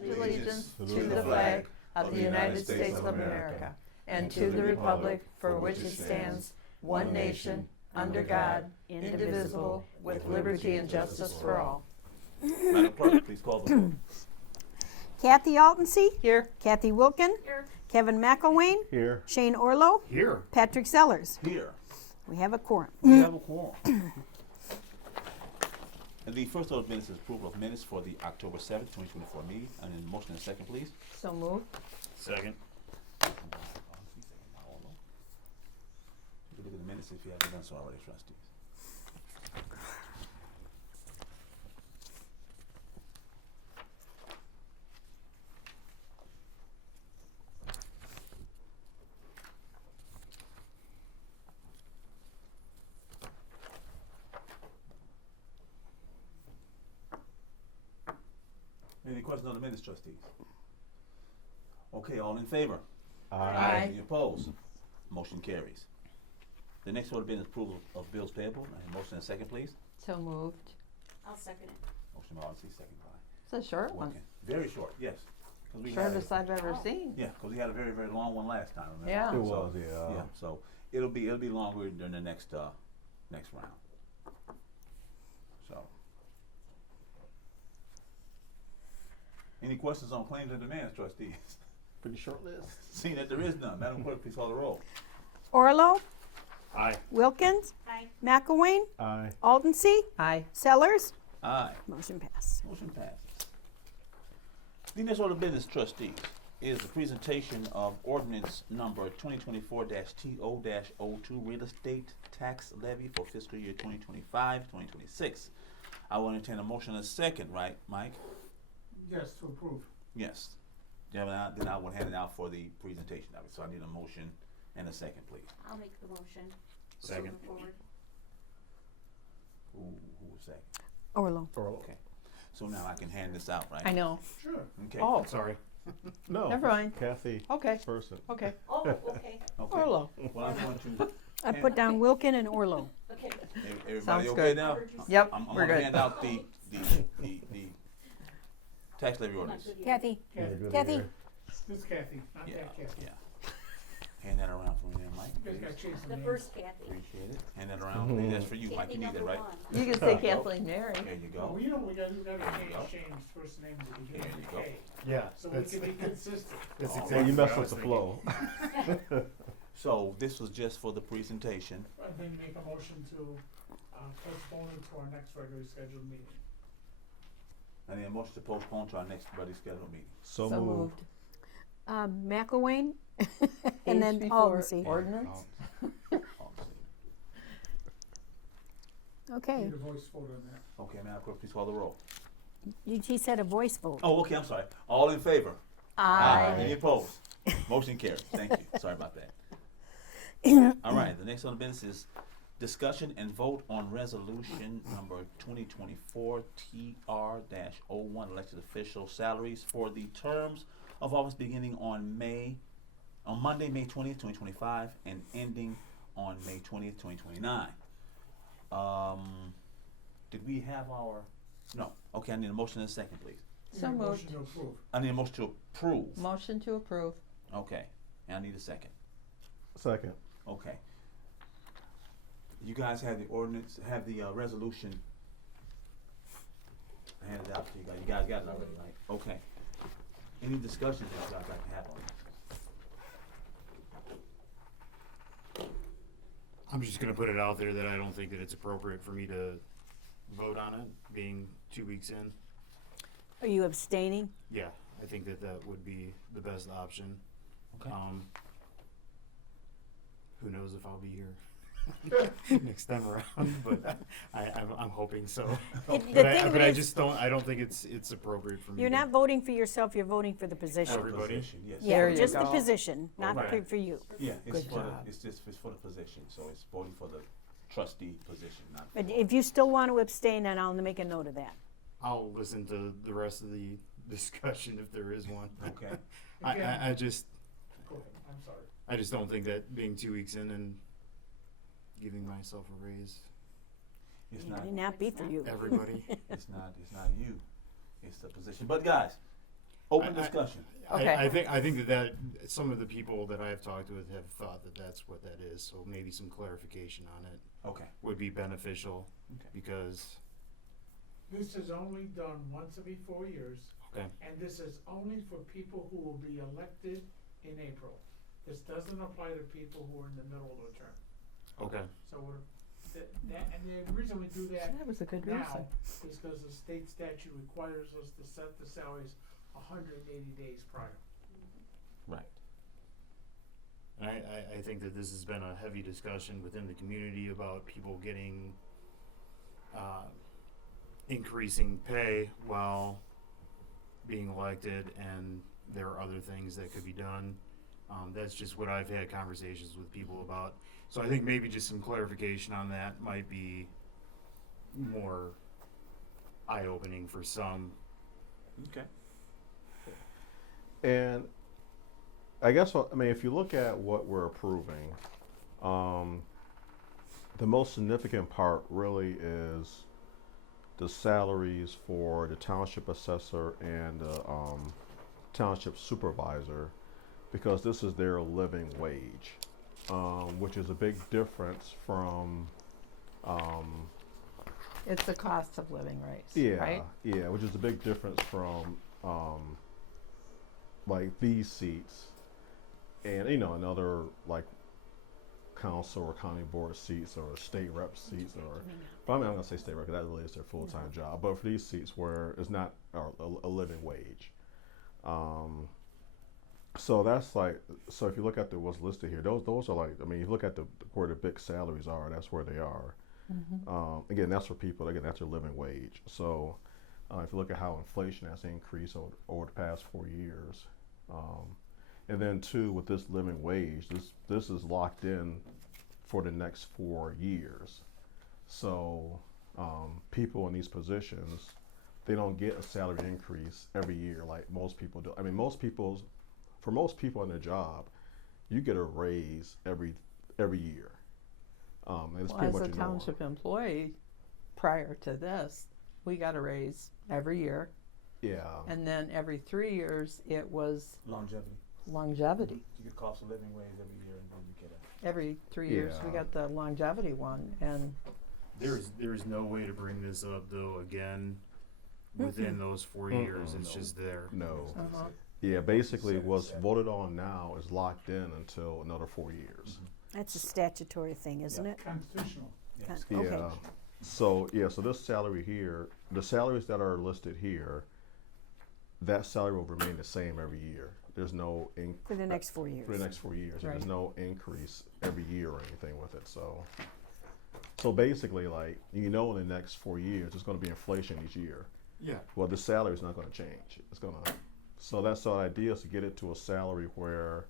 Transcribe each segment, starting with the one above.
pledge allegiance to the flag of the United States of America and to the republic for which it stands, one nation, under God, indivisible, with liberty and justice for all. Madam Clerk, please call the roll. Kathy Altensey. Here. Kathy Wilkin. Here. Kevin McElwain. Here. Shane Orlo. Here. Patrick Sellers. Here. We have a quorum. We have a quorum. And the first order of business is approval of minutes for the October 7th, 2024 meeting. And then motion and second, please. So moved. Second. Take a look at the minutes if you haven't done so already, trustees. Any questions on the minutes, trustees? Okay, all in favor? Aye. Any opposed? Motion carries. The next order of business is approval of bills payable. And motion and second, please. So moved. I'll second it. Motion by Odyssey, second by It's a short one. Wilkin. Very short, yes. 'Cause we had Shortest I've ever seen. Yeah, because we had a very, very long one last time, remember? Yeah. It So, was, yeah. Yeah, so it'll be longer during the next round. So. Any questions on claims and demands, trustees? Pretty short list. Seeing that there is none, Madam Clerk, please call the roll. Orlo. Aye. Wilkins. Aye. McElwain. Aye. Altensey. Aye. Sellers. Aye. Motion passed. Motion passes. The next order of business, trustees, is the presentation of ordinance number 2024-TO-02, real estate tax levy for fiscal year 2025-2026. I will entertain a motion in a second, right, Mike? Yes, to approve. Yes. Then I will hand it out for the presentation of it, so I need a motion and a second, please. I'll make the motion. Second. Moving forward. Who will say? Orlo. Okay. So now I can hand this out, right? I know. Sure. Okay. Oh, Sorry. No. never mind. Kathy. Okay. Person. Okay. Oh, okay, Okay. Orlo. Well, I'm going to. I put down Wilkin and Orlo. okay. Everybody Sounds okay good. now? Yep, I'm we're gonna good. hand out the tax levy ordinance. Kathy. Kathy. Kathy. This is Kathy, not Yeah, that Kathy. yeah. Hand that around for me there, Mike. You guys please. gotta change the The names. first Kathy. Appreciate it. Hand that around. That's for you, Mike. Kathy You need that, number right? one. You can say Kathleen Mary. There you Well, go. you know, we gotta There you go. change Shane's first name to the There beginning you of go. K, Yeah. so we can be consistent. That's Well, exactly you what I was thinking. So this was just for the presentation. And then make a motion to postpone it to our next regularly scheduled meeting. I need a motion to postpone to our next buddy scheduled meeting. So moved. McElwain. And then Page before Altensey. Ordinance. Oh, let's see. Okay. Need a voice vote on that. Okay, Madam Clerk, please call the roll. He said a voice vote. Oh, okay, I'm sorry. All in favor? Any opposed? Motion carries. Thank you. Sorry about that. All right, the next on the business is discussion and vote on resolution number 2024-TR-01, elected official salaries for the terms of office beginning on Monday, May 20th, 2025, and ending on May 20th, 2029. Did we have our, no, okay, I need a motion and a second, please. So Need a moved. motion to approve. I need a motion to approve. Motion to approve. Okay, and I need a second. Second. Okay. You guys have the ordinance, have the resolution handed out to you guys. You guys got it already, right? Okay. Any discussions that you guys like to have on it? I'm just gonna put it out there that I don't think that it's appropriate for me to vote on it, being 2 weeks in. Are you abstaining? Yeah, I think that that would be the best option. Okay. Who knows if I'll be here next time around, but I'm hoping so. The But thing I of it is, I don't think it's appropriate for me. you're to- not voting for yourself, you're voting for the position. Everybody. Position, yes. Yeah, There you just the go. position, not Right. for you. Yeah, it's Good for the, job. it's for the position, so it's voting for the trustee position, not for. But if you still want to abstain, then I'll make a note of that. I'll listen to the rest of the discussion if there is one. Okay. I Again, just go ahead, I'm sorry. I just don't think that being 2 weeks in and giving myself a raise, It's It not, may not be for you. everybody. it's not you. It's the position. But guys, Open discussion. Okay. I think that some of the people that I've talked with have thought that that's what that is, so maybe some clarification on it Okay. would be beneficial, Okay. because, This is only done once every 4 years, okay, and this is only for people who will be elected in April. This doesn't apply to people who are in the middle of the term. okay, So and the reason we do that That was a good now reason. is because the state statute requires us to set the salaries 180 days prior. Right. and I think that this has been a heavy discussion within the community about people getting, increasing pay while being elected, and there are other things that could be done. That's just what I've had conversations with people about. So I think maybe just some clarification on that might be more eye-opening for some. Okay. And I guess, I mean, if you look at what we're approving, the most significant part really is the salaries for the township assessor and the township supervisor, because this is their living wage, which is a big difference from, It's the cost of living rates, yeah, right? yeah, which is a big difference from like these seats, and and other like council or county board seats or state rep seats, or but I mean, I'm gonna say state rep because that really is their full time job. But for these seats where it's not a living wage, so that's like, so if you look at what's listed here, those are like, I mean, you look at where the big salaries are, that's where they are. Again, that's for people. Again, that's their living wage. So if you look at how inflation has increased over the past 4 years, and then too with this living wage, this is locked in for the next 4 years. So people in these positions, they don't get a salary increase every year like most people do. I mean, for most people in their job, you get a raise every year. And it's Well, pretty as much a a norm. township employee, prior to this, we got a raise every year, Yeah. and then every 3 years, it was Longevity. longevity. You get cost of living wage every year, and then you get a. Every 3 years, we Yeah. got the longevity one, and There's no way to bring this up though again within those 4 years. It's No. just there. No. uh-huh. Yeah, basically what's voted on now is locked in until another 4 years. That's a statutory thing, isn't it? Constitutional. Yes. Okay. Yeah. So this salary here, the salaries that are listed here, that salary will remain the same every year. There's no For the next 4 years. for the next 4 years. Right. There's no increase every year or anything with it. So basically, like, in the next 4 years, there's going to be inflation each year. Yeah. Well, the salary is not going to change. So that's the idea, is to get it to a salary where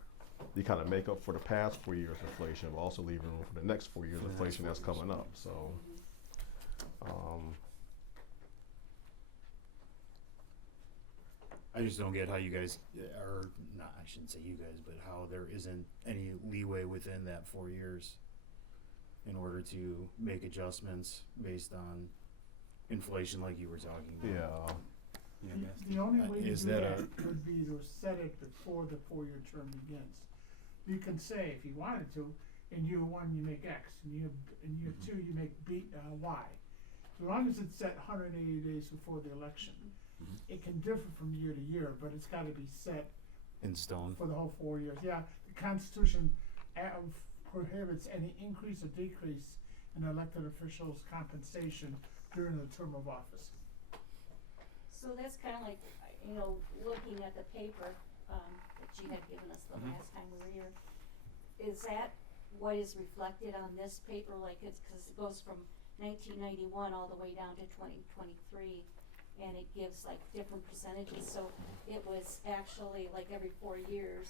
you kind of make up for the past 4 years inflation, but also leave room for the next 4 years For the next inflation 4 that's years. coming up. So, I just don't get how you guys, or not, I shouldn't say you guys, but how there isn't any leeway within that 4 years in order to make adjustments based on inflation like you were talking about. yeah. Yeah, that's The only way to Is do that that would be to set it before the 4-year term begins. You can say, if you wanted to, in year 1 you make X, in year 2 you make Y. As long as it's set 180 days before the election. It can differ from year to year, but it's gotta be set In stone. for the whole 4 years. Yeah, the Constitution prohibits any increase or decrease in elected officials' compensation during the term of office. So that's kinda like, looking at the paper, that you had given us the last time we were here. Is that what is reflected on this paper, like cause it goes from 1991 all the way down to 2023, and it gives like different percentages, so it was actually like every 4 years,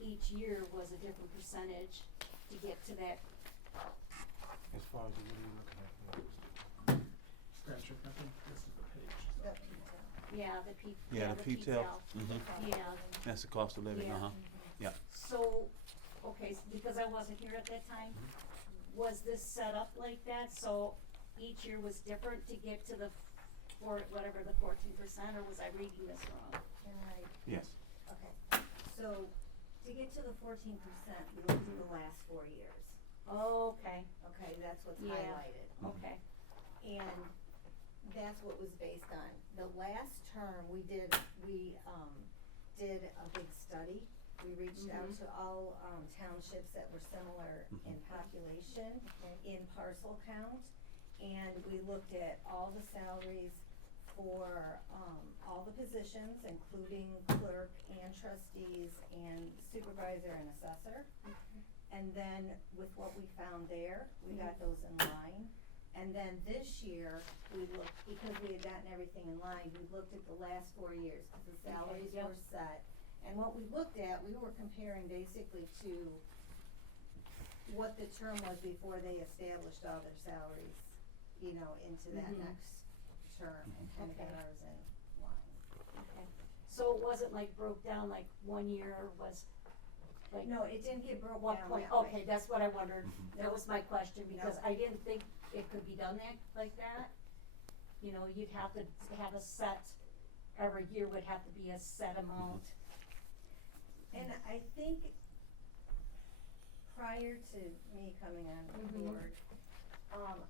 each year was a different percentage to get to that. as far as what are you looking at? Statute, I think this is the page. Yeah, The P-TEL. Yeah. That's the cost of living. Yeah. Yeah. So, okay, because I wasn't here at that time, was this set up like that, so each year was different to get to the for whatever the 14%, or was I reading this wrong? Right, Yes. okay. So, to get to the 14%, we looked at the last 4 years. Okay, Okay, that's what's Yeah. highlighted. okay. And that's what was based on. The last term, we did a big study. We reached out to all townships that were similar in population, in parcel count, and we looked at all the salaries for all the positions, including clerk and trustees and supervisor and assessor. And then with what we found there, we got those in line. And then this year, we looked, because we had gotten everything in line, we looked at the last 4 years, because the salaries yep. were set. And what we looked at, we were comparing basically to what the term was before they established all their salaries, you know, into that next term, and kind of got Okay. ours in line. Okay. So it wasn't like broke down like 1 year was like. No, it didn't get broke One down point, that way. okay, that's what I wondered. That Nope. was my question, because Nope. I didn't think it could be done like that. You know, you'd have to have a set, every year would have to be a set amount. And I think prior to me coming on board,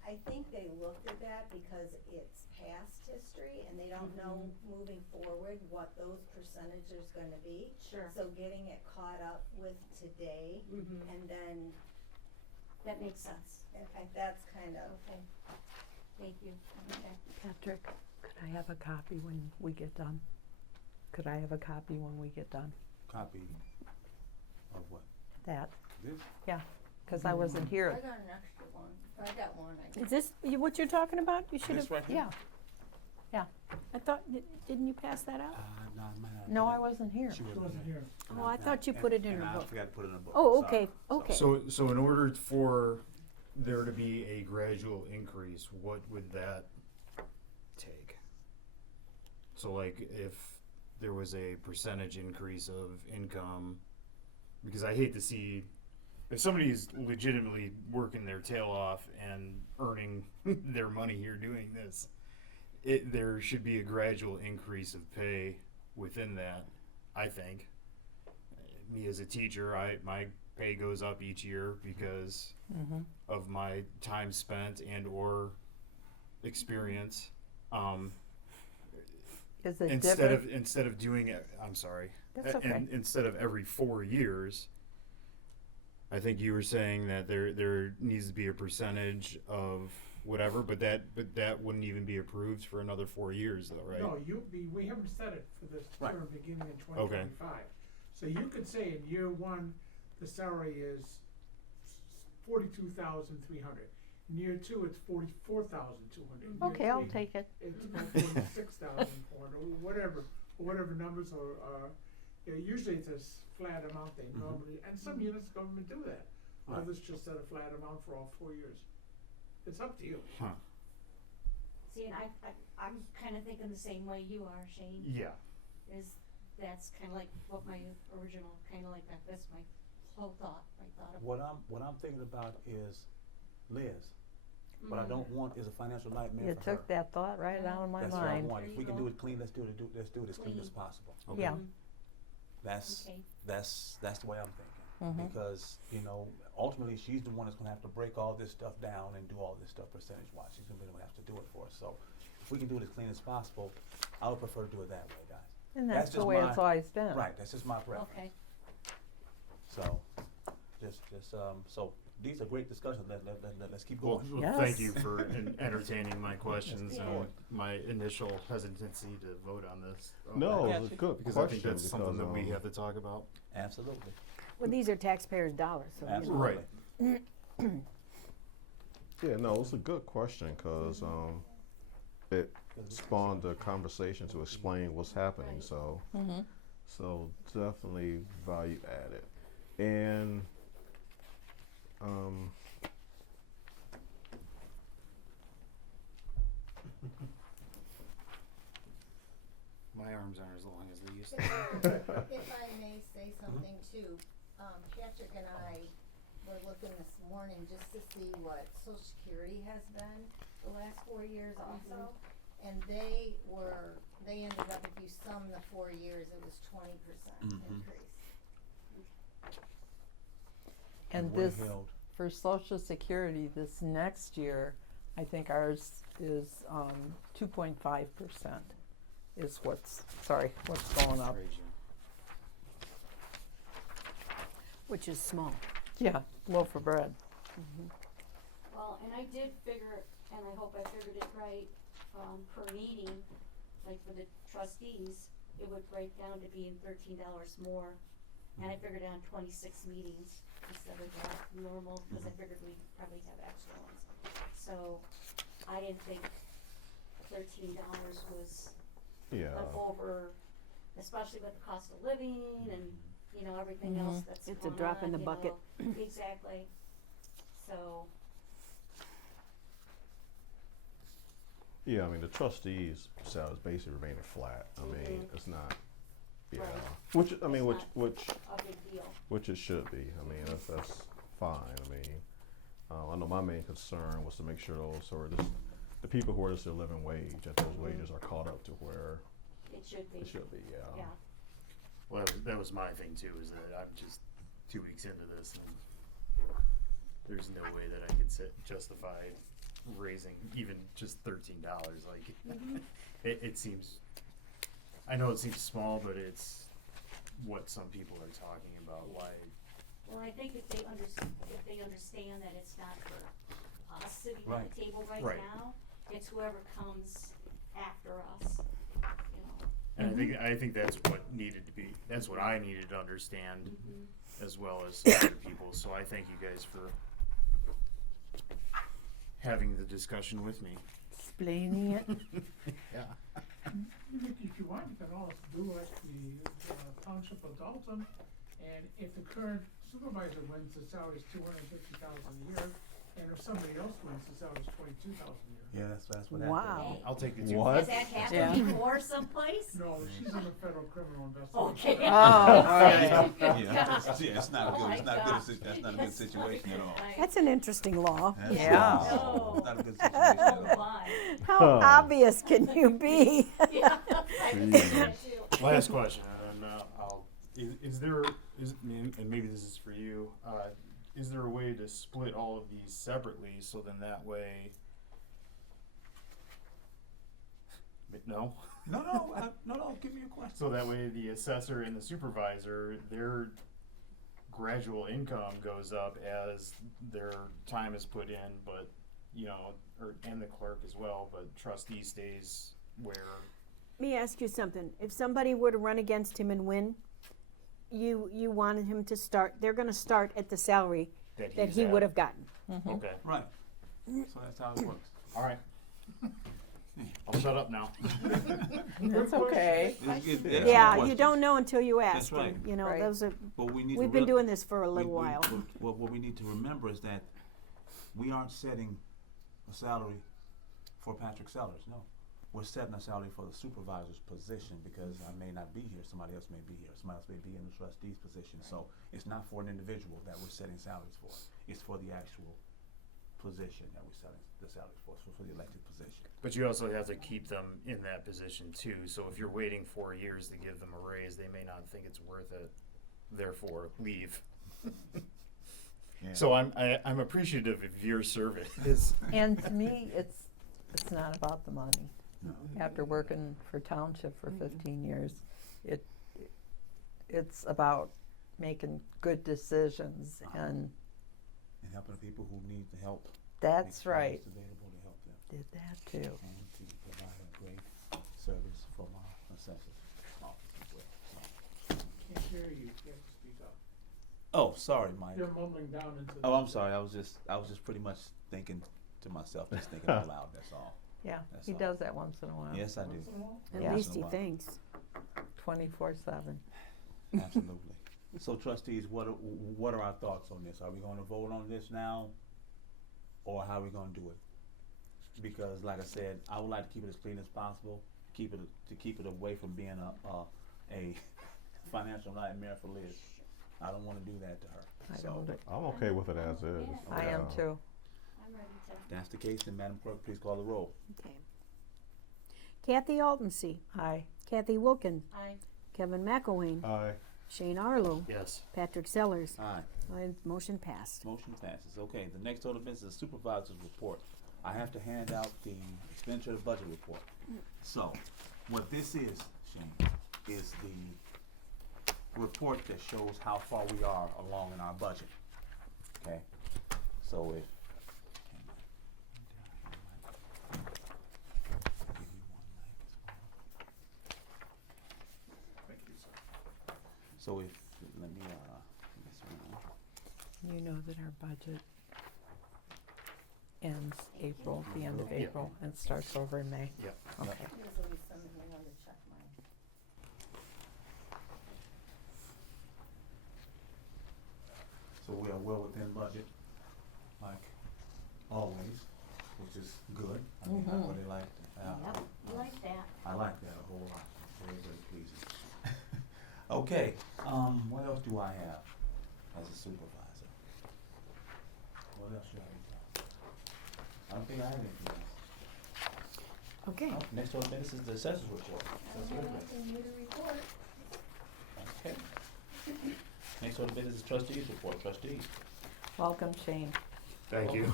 I think they looked at that because it's past history and they don't know moving forward what those percentages gonna be. Sure. So getting it caught up with today and then, That makes sense. that's kind of, Okay. Thank you. Okay. Patrick, could I have a copy when we get done? Could I have a copy when we get done? Copy of what? That, This? yeah, because I wasn't I here. got an extra one. I got one, I Is this what you're talking about? You should This have, right here? Yeah, yeah. I thought, didn't you pass that out? No, No, I wasn't here. She wasn't here. Oh, I thought you put it in and her I book. forgot to put it in the book. Oh, Sorry. okay, okay. So in order for there to be a gradual increase, what would that take? So like if there was a percentage increase of income, because I hate to see, if somebody's legitimately working their tail off and earning their money here doing this, there should be a gradual increase of pay within that, I think. Me as a teacher, my pay goes up each year because of my time spent and or experience. Is it Instead different? of doing it, I'm sorry. That's okay. And instead of every 4 years, I think you were saying that there needs to be a percentage of whatever, but that wouldn't even be approved for another 4 years, though, right? No, we haven't set it for this Right. term beginning in 2025. So you could say in year one, the salary is 42,300. In year two, it's 44,200. Okay, I'll take it. It's 46,400, or whatever numbers are. Usually it's a flat amount they normally, and some units government do that. Right. Others just set a flat amount for all 4 years. It's up to you. Huh. See, and I'm kind of thinking the same way you are, Shane. Yeah. That's kind of like what my original, kind of like that's my whole thought, my thought of. What I'm thinking about is Liz. What I don't want is a financial nightmare You for her. took that thought right out of my That's what I mind. want. There If you we can go. do it clean, let's do it as clean as Clean. possible. Yeah. That's Okay. that's the way I'm thinking. Because, ultimately she's the one that's gonna have to break all this stuff down and do all this stuff percentage wise. She's gonna be the one that has to do it for us. So if we can do it as clean as possible, I would prefer to do it that way, guys. And that's the just way my- it's always been. Right, that's just my preference. Okay. So so these are great discussions. Let's keep Well, going. thank Yes. you for entertaining my questions Yeah. and my initial hesitancy to vote on this. No, I got it's a you. good Because I question. think that's something that we because, have to talk about. Absolutely. Well, these are taxpayers' dollars, so, you know. Absolutely. Right. Yeah, no, it's a good question because it spawned a conversation to explain what's happening. Right. So, so definitely value added, and My arms aren't as long as they used to. if I may say something too, Patrick and I were looking this morning just to see what Social Security has been the last 4 years also. and they ended up, if you sum the 4 years, it was 20% increase. And we're this, held- for Social Security, this next year, I think ours is 2.5% is what's going up. Which is small. Yeah, loaf of bread. Well, and I did figure, and I hope I figured it right, per meeting, like for the trustees, it would break down to being $13 more. And I figured on 26 meetings instead of the normal, because I figured we'd probably have extra ones. So I didn't think $13 was Yeah. an over, especially with the cost of living and, you know, everything else that's It's a going drop in on, the you bucket. know. Exactly. So, Yeah, I mean, the trustees' salaries basically remaining flat. I mean, it's not, yeah. Right. Which, I mean, It's which a big deal. which it should be. I mean, that's fine. I mean, I know my main concern was to make sure those who are just, the people who are just their living wage, that those wages are caught up to where It should be. it should be, yeah. Yeah. Well, that was my thing too, is that I'm just 2 weeks into this and there's no way that I could justify raising even just $13. Like, it seems, I know it seems small, but it's what some people are talking about, why. Well, I think if they understand that it's not for us sitting at Right. the table right Right. now, it's whoever comes after us, you know. And I think that's what needed to be, that's what I needed to understand as well as some other people. So I thank you guys for having the discussion with me. Explaining it. Yeah. If you want, you can also do like the Township of Dalton, and if the current supervisor wins, the salary is $250,000 a year, and if somebody else wins, the salary is $22,000 a year. Yeah, that's what Wow. happened. I'll take the two. What? Has that happened before someplace? No, she's in the federal criminal investigation. Okay. Oh, all right. Yeah, it's not a good, Oh it's not my good, gosh. that's not a good situation at all. That's an interesting law. That's Yeah. not- Not a good situation at Oh all. my. How Huh. obvious can you be? Yeah, I would think that too. Last question, and is there, and maybe this is for you, is there a way to split all of these separately, so then that way, no? No, give me a question. So that way the assessor and the supervisor, their gradual income goes up as their time is put in, but, you know, and the clerk as well, but trustee stays where, Let me ask you something. If somebody were to run against him and win, you wanted him to start, they're gonna start at the salary that that he's he at. would have gotten. Okay, Right, so that's how it works. all right. I'll shut up now. That's okay. It's good- that's Yeah, some you don't questions. know until you ask. That's right. And, you know, Right. those are, But we need to we've been real- doing this for a little while. What we need to remember is that we aren't setting a salary for Patrick Sellers, no. We're setting a salary for the supervisor's position, because I may not be here, somebody else may be here, somebody else may be in the trustee's position. So it's not for an individual that we're setting salaries for, it's for the actual position that we're setting the salaries for, so for the elected position. But you also have to keep them in that position too, so if you're waiting 4 years to give them a raise, they may not think it's worth it, therefore leave. Yeah. So I'm appreciative of your service. And to me, it's not about the money. No. After working for Township for 15 years, it's about making good decisions, and And helping the people who need the help. that's make sure right. It's available to help them. Did that too. And to provide a great service from our assessors office as well. So. Can't hear you, you have to speak up. Oh, sorry, Mike. You're mumbling down into the. Oh, I'm sorry. I was just pretty much thinking to myself, just thinking out loud. That's all. Yeah, That's he all. does that once in a while. Yes, I do. Once in a while? At Yeah. least he Wow. thinks. 24/7. Absolutely. So, trustees, what are our thoughts on this? Are we going to vote on this now, or how are we going to do it? Because, like I said, I would like to keep it as clean as possible. Keep it away from being a financial nightmare for Liz. I don't want to do that to her. I So, don't. I'm okay with it as is. I am too. I'm ready to. if that's the case, then Madam Clerk, please call the roll. Okay. Kathy Altensee, Aye. Kathy Wilkin, Aye. Kevin McElwain, Aye. Shane Arlo, Yes. Patrick Sellers. Aye. Motion passed. Motion passes. Okay, the next order of business is supervisor's report. I have to hand out the expenditure of budget report. So, what this is, Shane, is the report that shows how far we are along in our budget. Okay? So if So if, let me, this one. You know that our budget ends April, the end of Yeah. April, and starts over in May. Yep. Okay. There's always some in here to check mine. So we are well within budget, like always, which is good. I mean, I really like that. Yep, you like that. I like that a whole lot. Very, very pleasing. Okay, what else do I have as a supervisor? What else should I do? I don't think I have anything else. Okay. Oh, next order of business is the assessor's report. I don't Assessor have report. anything new to report. Okay. Next order of business is trustees report. Trustees. Welcome, Shane. Thank you.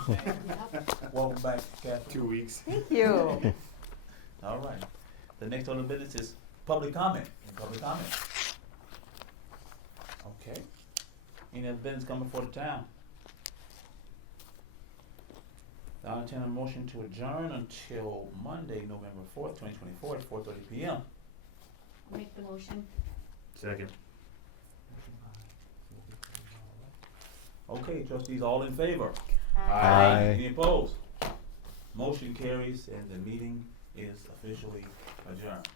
Welcome back, Catherine. 2 weeks. Thank you. All right. The next order of business is public comment. Public comment. Okay. Any other business coming before the town? I'll entertain a motion to adjourn until Monday, November 4th, 2024 at 4:30 p.m. Make the motion. Second. Okay, trustees, all in favor? Aye. Any opposed? Motion carries and the meeting is officially adjourned.